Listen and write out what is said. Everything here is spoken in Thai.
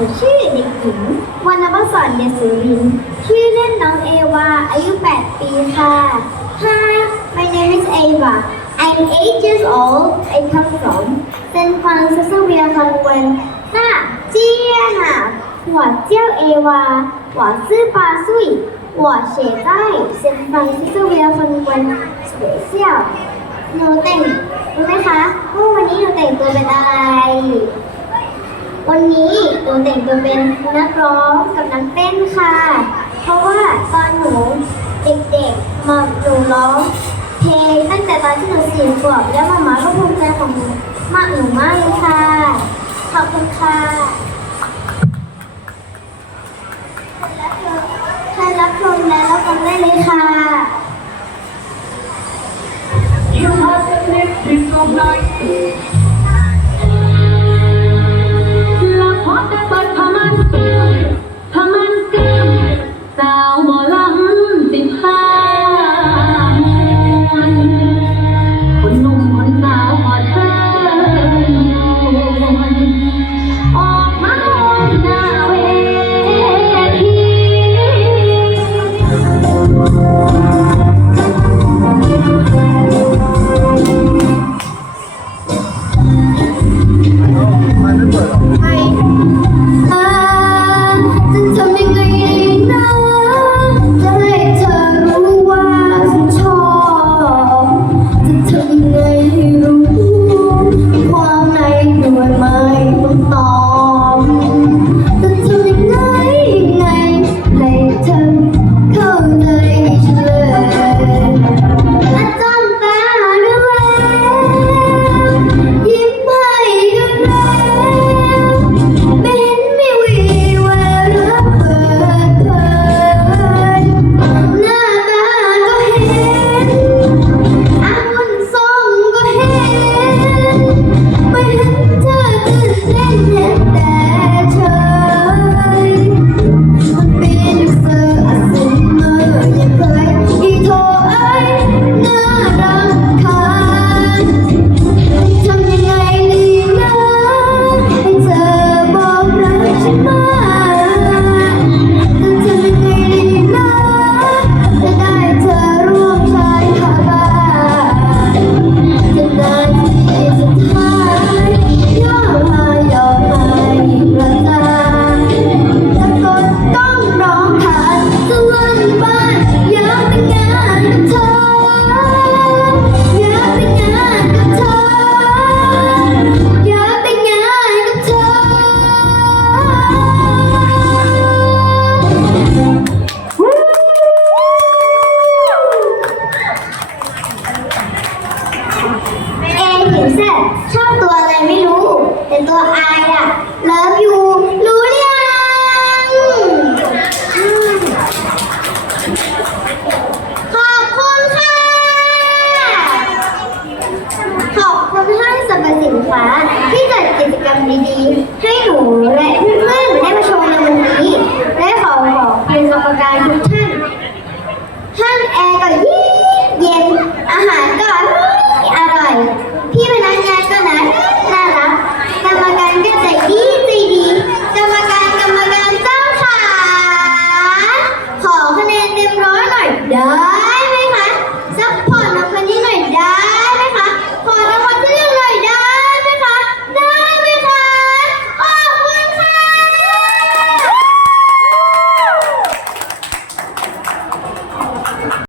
อชื่อเด็กหญิงวรรณบสรเดสุรินชื่อเล่นน้องเอวา อายุ 8 ปีค่ะ Hi my name is Ava I'm 8 years old I come from San Francisco Bay Area ค่ะเจียค่ะหัวเจ้าเอวาหัวซื่อปาซุยหัวเฉยใต้ San Francisco Convent Special หนูแต่งรู้ไหมคะว่าวันนี้หนูแต่งตัวเป็นอะไร วันนี้หนูแต่งตัวเป็นนักร้องกับนักเต้นค่ะ เพราะว่าตอนหนูเด็กๆมาหนูร้องเพลงตั้งแต่ตอนที่หนูสี่ขวบแล้วมาม่าก็ภูมิใจของหนูมากหนูมากเลยค่ะ ขอบคุณค่ะใครรับชมและรับฟังได้เลยค่ะ You have the lipstick of night ล แต่เธอ เอหิวแซ่บชอบตัวอะไรไม่รู้แต่ตัวอายอะเลิฟยูลู